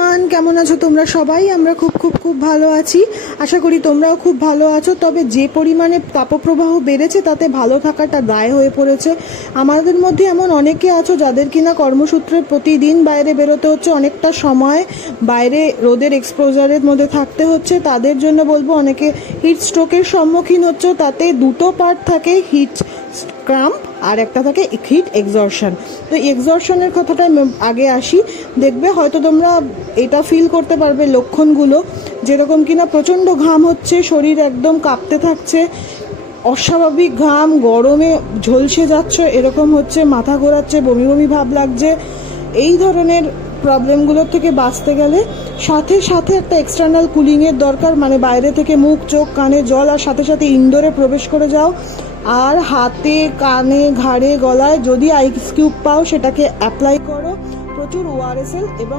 Everyone, কেমন আছো তোমরা সবাই? আমরা খুব খুব খুব ভালো আছি। আশা করি তোমরাও খুব ভালো আছো। তবে যে পরিমাণে তাপপ্রবাহ বেড়েছে তাতে ভালো থাকাটা দায় হয়ে পড়েছে। আমাদের মধ্যে এমন অনেকে আছো যাদের কিনা কর্মসূত্রে প্রতিদিন বাইরে বেরোতে হচ্ছে, অনেকটা সময় বাইরে রোদের এক্সপোজারের মধ্যে থাকতে হচ্ছে। তাদের জন্য বলবো, অনেকে হিট স্ট্রোকের সম্মুখীন হচ্ছে। তাতে দুটো পার্ট থাকে, হিট ক্রাম্প আর একটা থাকে হিট এক্সর্শন। তো এক্সর্শনের কথাটা আগে আসি। দেখবে হয়তো তোমরা এটা ফিল করতে পারবে লক্ষণগুলো, যেরকম কিনা প্রচণ্ড ঘাম হচ্ছে, শরীর একদম কাঁপতে থাকছে, অস্বাভাবিক ঘাম, গরমে ঝলসে যাচ্ছ এরকম হচ্ছে, মাথা ঘোরাচ্ছে, বমি বমি ভাব লাগছে। এই ধরনের প্রবলেমগুলোর থেকে বাঁচতে গেলে সাথে সাথে একটা এক্সটার্নাল কুলিংয়ের দরকার। মানে বাইরে থেকে মুখ, চোখ, কানে জল, আর সাথে সাথে ইনডোরে প্রবেশ করে যাও। আর হাতে, কানে, ঘাড়ে, গলায় যদি আইস কিউব পাও সেটাকে অ্যাপ্লাই করো। প্রচুর ওআরএসএল এবং